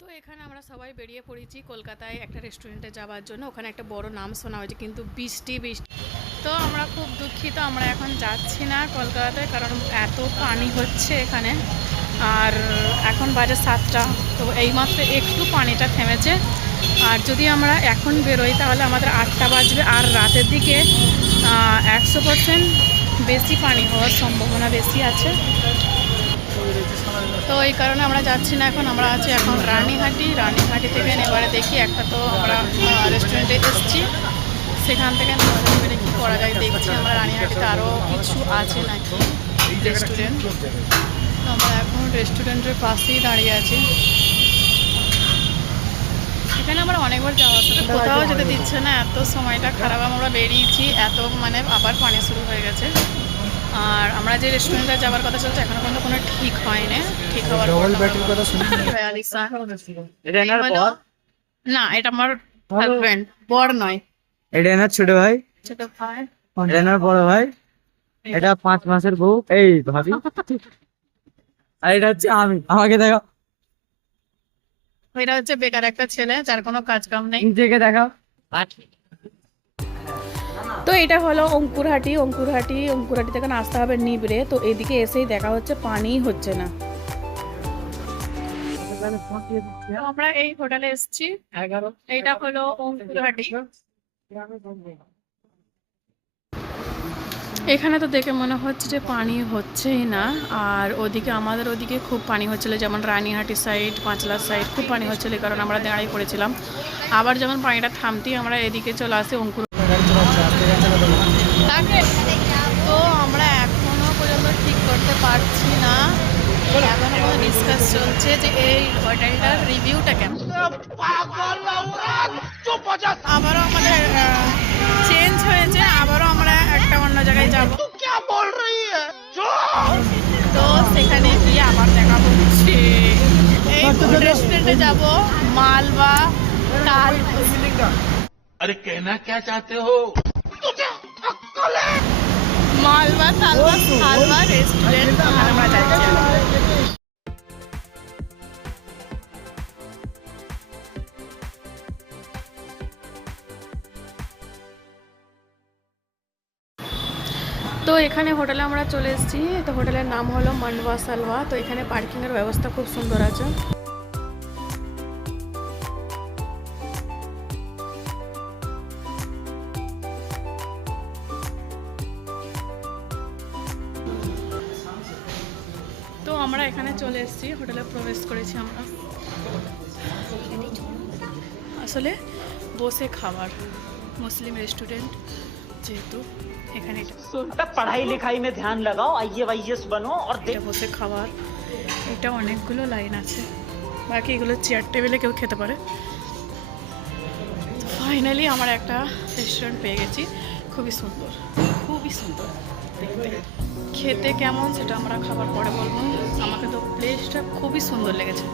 তো এখানে আমরা সবাই বেরিয়ে পড়েছি কলকাতায় একটা রেস্টুরেন্টে যাওয়ার জন্য। ওখানে একটা বড় নাম শোনা হয়েছে, কিন্তু বৃষ্টি। তো আমরা খুব দুঃখিত, আমরা এখন যাচ্ছি না কলকাতায়, কারণ এত পানি হচ্ছে এখানে। আর এখন বাজে 7টা, তো এইমাত্র একটু পানিটা থেমেছে। আর যদি আমরা এখন বেরোই তাহলে আমাদের 8টা বাজবে, আর রাতের দিকে 100% বেশি পানি হওয়ার সম্ভাবনা বেশি আছে। তো এই কারণে আমরা যাচ্ছি না এখন। আমরা আছি এখন রানীহাটি থেকে এবারে দেখি একটা, তো আমরা রেস্টুরেন্টে এসেছি, সেখান থেকে নেবারে কী করা যায় দেখছি। আমরা রানীহাটিতে আরও কিছু আছে নাকি রেস্টুরেন্ট। তো আমরা এখন রেস্টুরেন্টের পাশেই দাঁড়িয়ে আছি। এখানে আমরা অনেকবার যাওয়া আসলে কোথাও যেতে দিচ্ছে না, এত সময়টা খারাপ। আমরা বেরিয়েছি এত আবার পানি শুরু হয়ে গেছে। আর আমরা যে রেস্টুরেন্টে যাওয়ার কথা চলছে এখনো পর্যন্ত কোনো ঠিক হয়নি। ঠিক হওয়ার না, এটা আমার হাজবেন্ড, বর নয়। এটা এনার ছোট ভাই, ছোট ভাই। এটা এনার বড় ভাই, এটা 5 মাসের বউ, এই ভাবি। আর এটা হচ্ছে আমি, আমাকে দেখো। এটা হচ্ছে বেকার একটা ছেলে, যার কোনো কাজ কাম নেই। নিজেকে দেখাও। তো এটা হলো অঙ্কুরহাটি থেকে আসতে হবে নিবড়ে। তো এদিকে এসেই দেখা হচ্ছে পানিই হচ্ছে না। আমরা এই হোটেলে এসেছি, এইটা হলো অঙ্কুরহাটি। এখানে তো দেখে মনে হচ্ছে যে পানি হচ্ছেই না। আর ওদিকে আমাদের ওদিকে খুব পানি হচ্ছিল, যেমন রানীহাটি সাইড, পাঁচলার সাইড খুব পানি হচ্ছিল, কারণ আমরা দাঁড়িয়ে পড়েছিলাম। আবার যেমন পানিটা থামতেই আমরা এদিকে চলে আসি অঙ্কুর। তো আমরা এখনো পর্যন্ত ঠিক করতে পারছি না, এখনো কোনো ডিসকাস চলছে যে এই হোটেলটার রিভিউটা কেমন। আবারও আমাদের চেঞ্জ হয়েছে, আবারও আমরা একটা অন্য জায়গায় যাব। তো সেখানে গিয়ে আবার দেখা হচ্ছে। এই রেস্টুরেন্টে যাব, মালবা তাল। अरे कहना क्या चाहते हो? মালবা তালবা রেস্টুরেন্ট আমরা যাচ্ছি। তো এখানে হোটেলে আমরা চলে এসেছি। তো হোটেলের নাম হলো মান্ডবা সালওয়া। তো এখানে পার্কিংয়ের ব্যবস্থা খুব সুন্দর আছে। তো আমরা এখানে চলে এসেছি, হোটেলে প্রবেশ করেছি আমরা। আসলে বসে খাবার, মুসলিম রেস্টুরেন্ট যেহেতু, এখানে पढ़ाई लिखाई में ध्यान लगाओ, आईएएस बनो और এটা বসে খাবার। এটা অনেকগুলো লাইন আছে, বাকি এগুলো চেয়ার টেবিলে কেউ খেতে পারে। ফাইনালি আমরা একটা রেস্টুরেন্ট পেয়ে গেছি, খুবই সুন্দর দেখতে। খেতে কেমন সেটা আমরা খাবার পরে বলবো। আমাকে তো প্লেসটা খুবই সুন্দর লেগেছে।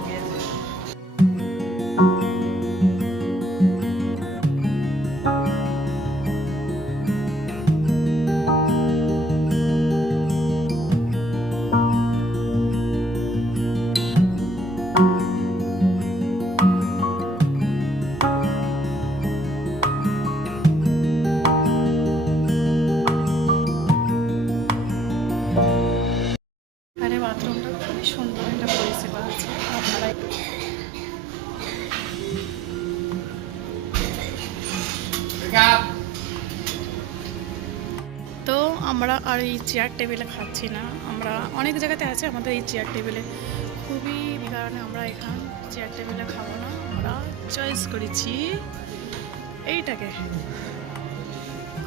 এখানে বাথরুমটা খুবই সুন্দর, একটা পরিষেবা আছে। আপনারা তো আমরা আর এই চেয়ার টেবিলে খাচ্ছি না, আমরা অনেক জায়গাতে আছে আমাদের এই চেয়ার টেবিলে খুবই, কারণে আমরা এখান চেয়ার টেবিলে খাবো না। আমরা চয়েস করেছি এইটাকে।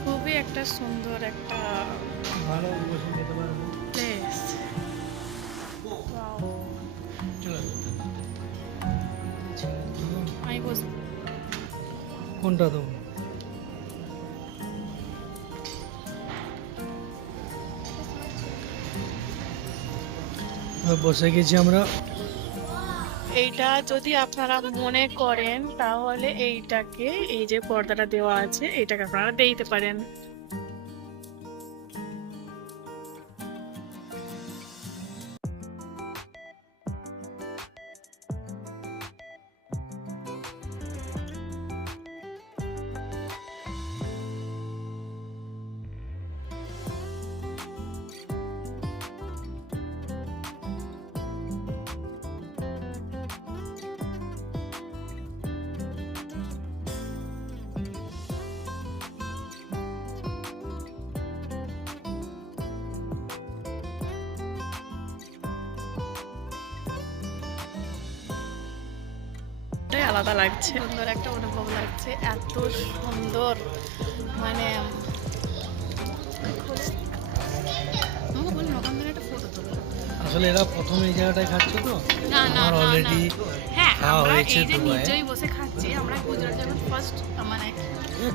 খুবই একটা সুন্দর একটা প্লেস। আমি বসবো কোনটা তো বসে গেছি আমরা। এইটা যদি আপনারা মনে করেন তাহলে এইটাকে, এই যে পর্দাটা দেওয়া আছে এইটাকে আপনারা দিতে পারেন। আলাদা লাগছে, সুন্দর একটা অনুভব লাগছে, এত সুন্দর মানে বলুন ওখান থেকে একটা ফটো তোলো। আসলে এরা প্রথম এই জায়গাটায় খাচ্ছে তো, না না আমার না অলরেডি হ্যাঁ খাওয়া আমরা হয়েছে এই যে দুবাইয়ে। নিচেই বসে খাচ্ছি, আমরা গুজরাট যখন ফার্স্ট মানে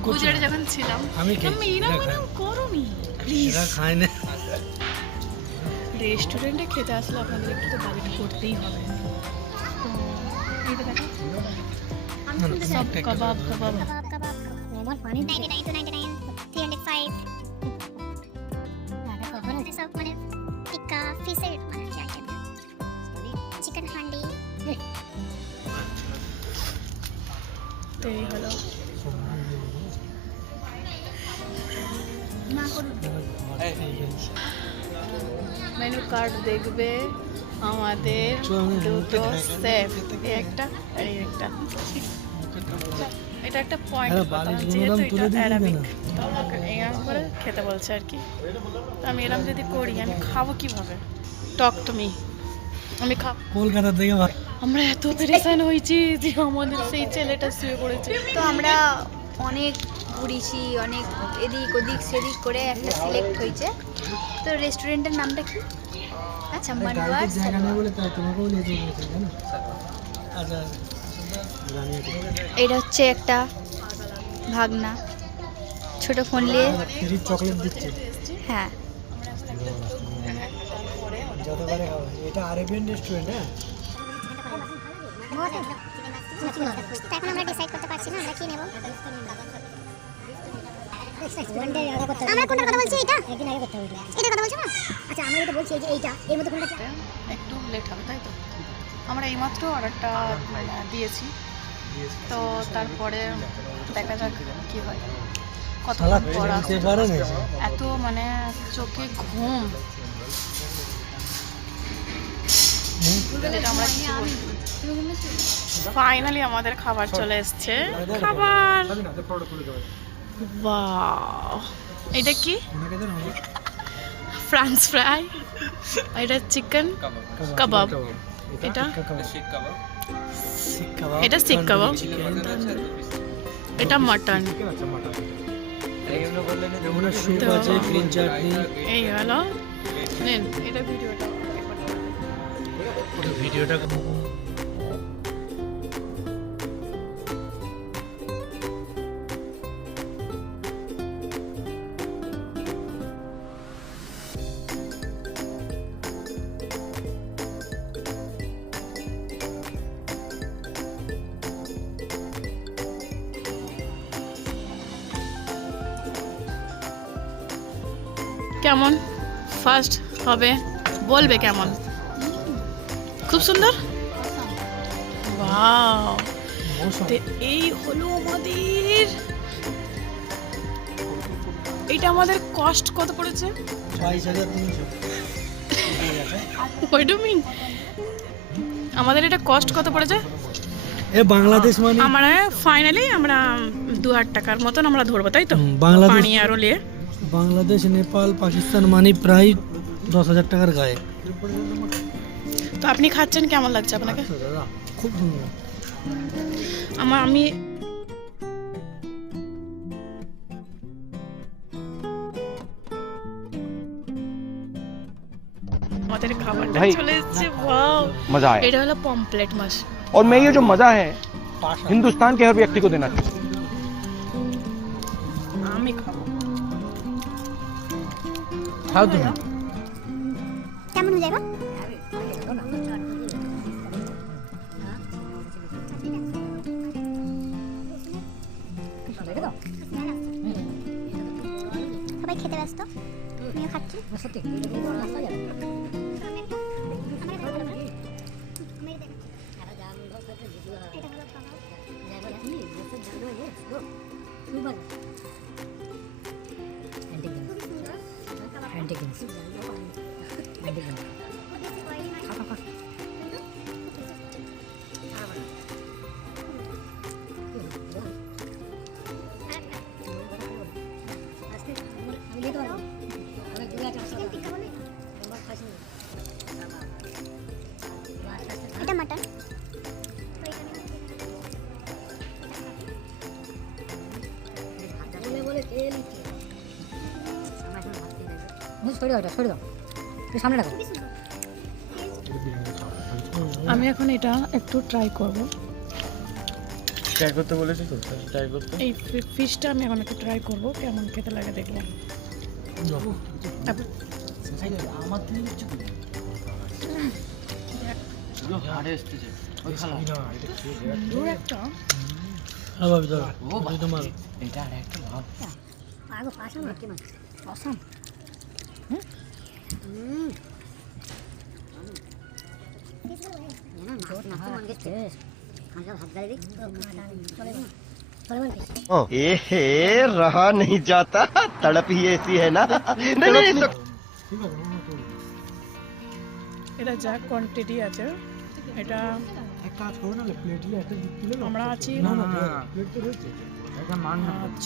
করছি গুজরাটে না। যখন ছিলাম আমি খেয়েছি, আমি এরকম এরা এরকম করোনি প্লিজ। এরা খায় না। রেস্টুরেন্টে খেতে আসলে আপনাদের একটু তো বাজেট করতেই হবে। তো এইটা দেখো সব কাবাব কাবাব Lemon funny. 99 to 99, 305. सब মানে টিক্কা ফিশের মানে যে আইটেম চিকেন হান্ডি তো এই হলো মেনু কার্ড দেখবে আমাদের দুটো সেফ, একটা আর এই একটা। এটা একটা পয়েন্ট, আরে বালিশ যেহেতু গুলো তুলে এটা দিবি অ্যারাবিক কেন? তো আমাকে এরকম করে খেতে বলছে আর কি। তো আমি এরকম যদি করি আমি খাবো কিভাবে? টক টু মি, আমি খাবো। কলকাতা থেকে আমরা এত পেরেশান হয়েছি যে আমাদের সেই ছেলেটা শুয়ে পড়েছে। তো আমরা অনেক ঘুরেছি, অনেক এদিক ওদিক সেদিক করে একটা সিলেক্ট হয়েছে। তো রেস্টুরেন্টের নামটা কি? আচ্ছা মানওয়ার জায়গা নেই বলে তাই তোমাকেও নিয়ে যেতে বলেছে, জানো? আচ্ছা জানি এটা হচ্ছে একটা ভাগনা ছোট ফোন নিয়ে, ফ্রি চকলেট দিচ্ছে হ্যাঁ যতবারে খাবে। এটা আরেবিয়ান রেস্টুরেন্ট, হ্যাঁ। এখন আমরা ডিসাইড করতে পারছি না আমরা কি নেব। আমরা কোনটার কথা বলছি? এটা একদিন আগে করতে হবে, এটার কথা বলছো না? আচ্ছা আমরা যেটা বলছি এই যে এইটা এর মধ্যে কোনটা একটু লেট হবে তাই তো। আমরা এইমাত্র অর্ডারটা দিয়েছি, তো তারপরে দেখা যাক কি হয়, কতক্ষণ পর আসে। এত মানে চোখে ঘুম, যেটা আমরা কিছু বলতে। ফাইনালি আমাদের খাবার চলে এসছে। খাবার বাহ, এটা কি? ফ্রান্স ফ্রাই, এটা চিকেন কাবাব, এটা এটা শিক কাবাব, এটা মাটন। স্যুপ আছে, গ্রিন চাটনি। এই হলো নেন এটা ভিডিওটা ভিডিওটা কেমন ফার্স্ট হবে বলবে কেমন? খুব সুন্দর, ওয়াও। তো এই হলো আমাদের, এটা আমাদের কস্ট কত পড়েছে? 22,300। What do mean? আমাদের এটা কস্ট কত পড়েছে? এ বাংলাদেশ মানে আমরা ফাইনালি আমরা 2,000 টাকার মতন আমরা ধরবো তাই তো, বাংলাদেশ পানি আরো নিয়ে। বাংলাদেশ, নেপাল, পাকিস্তান মানে প্রায় 10,000 টাকার গায়ে। তো আপনি খাচ্ছেন, কেমন লাগছে আপনাকে? খুব সুন্দর। আমি আমাদের খাবারটা চলে এসেছে, ওয়াও मजा आया এটা হলো পমপ্লেট মাছ। और मैं ये जो मजा है हिंदुस्तान के हर व्यक्ति को देना चाहता हूँ। আমি খাবো। খাও তুমি। কেমন হয়ে যাবে? সবাই খেতে ব্যস্ত, আমিও খাচ্ছি। সরে দাও, সরে দাও, তুই সামনে রাখো। আমি এখন এটা একটু ট্রাই করব। ট্রাই করতে বলেছি তো, ট্রাই করতে। এই ফিশটা আমি এখন একটু ট্রাই করব, কেমন খেতে লাগে দেখবো। সুন্দর একটা আগো পাশা মারকে মার অসম। रहा नहीं जाता तड़प ही ऐसी है ना नहीं এটা যা কোয়ান্টিটি আছে এটা আমরা আছি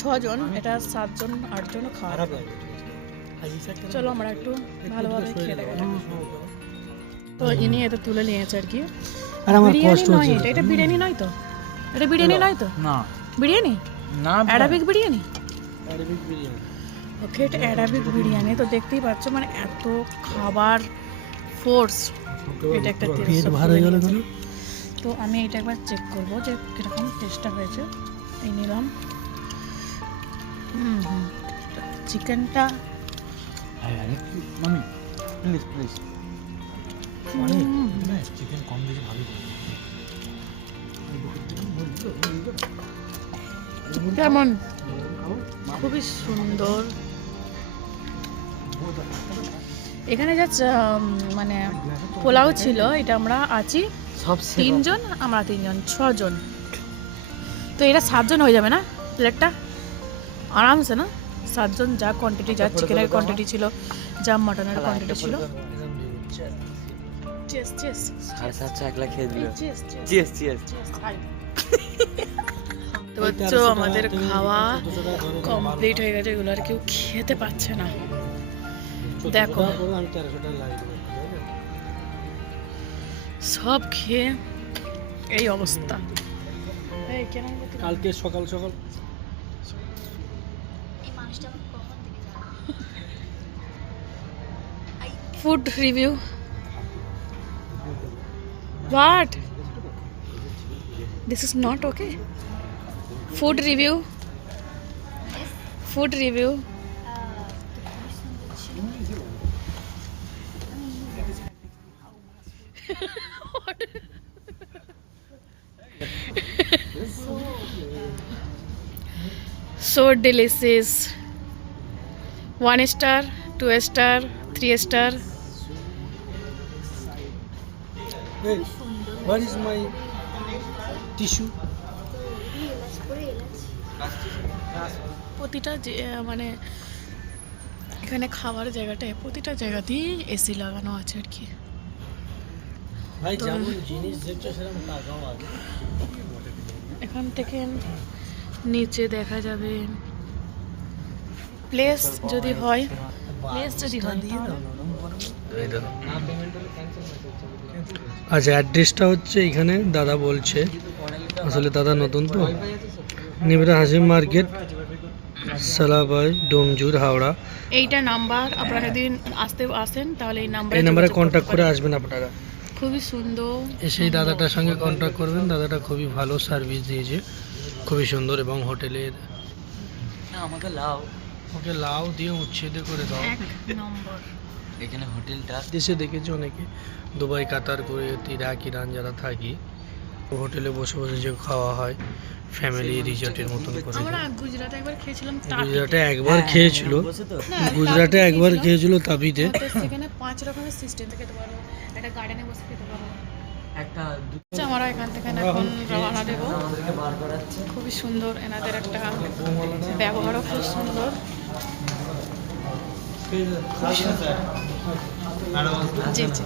6 জন, এটা 7 জন 8 জন খাওয়া। চলো আমরা একটু ভালোভাবে খেয়ে দেখি। তো ইনি এটা তুলে নিয়েছে আর কি। বিরিয়ানি নয় এটা, এটা বিরিয়ানি নয় তো, এটা বিরিয়ানি নয় তো, না বিরিয়ানি না, অ্যারাবিক বিরিয়ানি। আরবিক বিরিয়ানি। ওকে, এটা অ্যারাবিক বিরিয়ানি। তো দেখতেই পাচ্ছ মানে এত খাবার ফোর্স, এটা একটা পেট ভার হয়ে গেল। তো আমি এটা একবার চেক করব যে কিরকম টেস্টটা হয়েছে। এই নিলাম চিকেনটা। মামি প্লিজ প্লিজ, চিকেন কম বেশি ভালো। কেমন? খুবই সুন্দর। এখানে যা মানে পোলাও ছিল, এটা আমরা আছি সব 3 জন, আমরা 3 জন 6 জন। তো এটা 7 জন হয়ে যাবে না প্লেটটা আরামসে না? 7 জন যা কোয়ান্টিটি, যা চিকেনের কোয়ান্টিটি ছিল, যা মাটনের কোয়ান্টিটি ছিল। চেস চেস 750 একলা খেয়ে দিল। চেস চিয়ার্স চিয়ার্স। তো বাচ্চো আমাদের খাওয়া কমপ্লিট হয়ে গেছে, এগুলো আর কেউ খেতে পাচ্ছে না। দেখো সব খেয়ে এই অবস্থা। কালকে সকাল সকাল food review. What? This is not okay. Food review. Food review. So delicious. 1 star, 2 star, 3 star. Hey, where is my tissue? প্রতিটা মানে এখানে খাবার জায়গাটায় প্রতিটা জায়গাতেই এসি লাগানো আছে আর কি। ভাই যেমন জিনিস দেখছো সেরকম টাকাও আছে। এখান থেকে নিচে দেখা যাবে প্লেস যদি হয়, আচ্ছা, অ্যাড্রেসটা হচ্ছে এখানে দাদা বলছে, আসলে দাদা নতুন তো। নিবরা হাসিম মার্কেট, সালাবাই, ডোমজুর, হাওড়া। এইটা নাম্বার, আপনারা যদি আসেন তাহলে এই নাম্বারে কন্ট্যাক্ট করে আসবেন আপনারা। খুবই সুন্দর। এসেই দাদাটার সঙ্গে কন্ট্যাক্ট করবেন, দাদাটা খুবই ভালো সার্ভিস দিয়েছে, খুবই সুন্দর। এবং হোটেলের আমাকে লাও, ওকে লাউ দিয়ে উচ্ছেদে করে দাও। 1 নম্বর এখানে হোটেলটা দেশে দেখেছি অনেকে, দুবাই, কাতার, কুয়েত, ইরাক, ইরান যারা থাকি, হোটেলে বসে বসে যে খাওয়া হয় ফ্যামিলি রিসর্টের মতন করে। আমরা গুজরাটে একবার খেয়েছিলাম, গুজরাটে একবার খেয়েছিল, গুজরাটে একবার খেয়েছিল তাবিতে। সেখানে 5 রকমের সিস্টেম খেতে পারো, একটা গার্ডেনে বসে খেতে পারো। একটা আমরা এখান থেকে এখন রওনা দেবো। আমাদেরকে বার করাচ্ছে। খুবই সুন্দর, এনাদের একটা ব্যবহারও খুব সুন্দর। জি জি।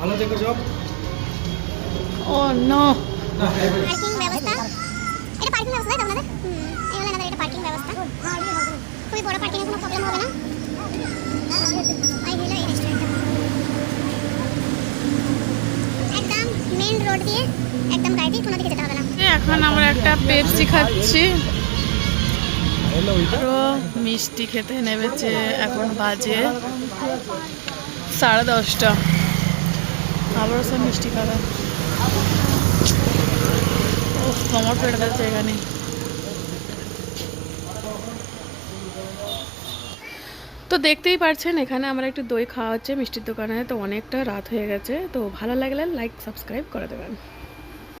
ভালো থেকো সব। ও নো, পার্কিং ব্যবস্থা, এটা পার্কিং ব্যবস্থা তাই তো আপনাদের? এই হলো দাদা, এটা পার্কিং ব্যবস্থা। খুবই বড় পার্কিং, কোনো প্রবলেম হবে না। এই হলো এই রেস্টুরেন্টটা, একদম মেন রোড দিয়ে একদম গাড়ি কোনো দিকে যেতে হবে না। এখন আমরা একটা পেপসি খাচ্ছি, আরো মিষ্টি খেতে নেমেছে। এখন বাজে 10:30, আবারও সব মিষ্টি খাবে। তোমার পেটে দেওয়ার জায়গা নেই। তো দেখতেই পাচ্ছেন এখানে আমরা একটু দই খাওয়া হচ্ছে মিষ্টির দোকানে। তো অনেকটা রাত হয়ে গেছে, তো ভালো লাগলে লাইক সাবস্ক্রাইব করে দেবেন।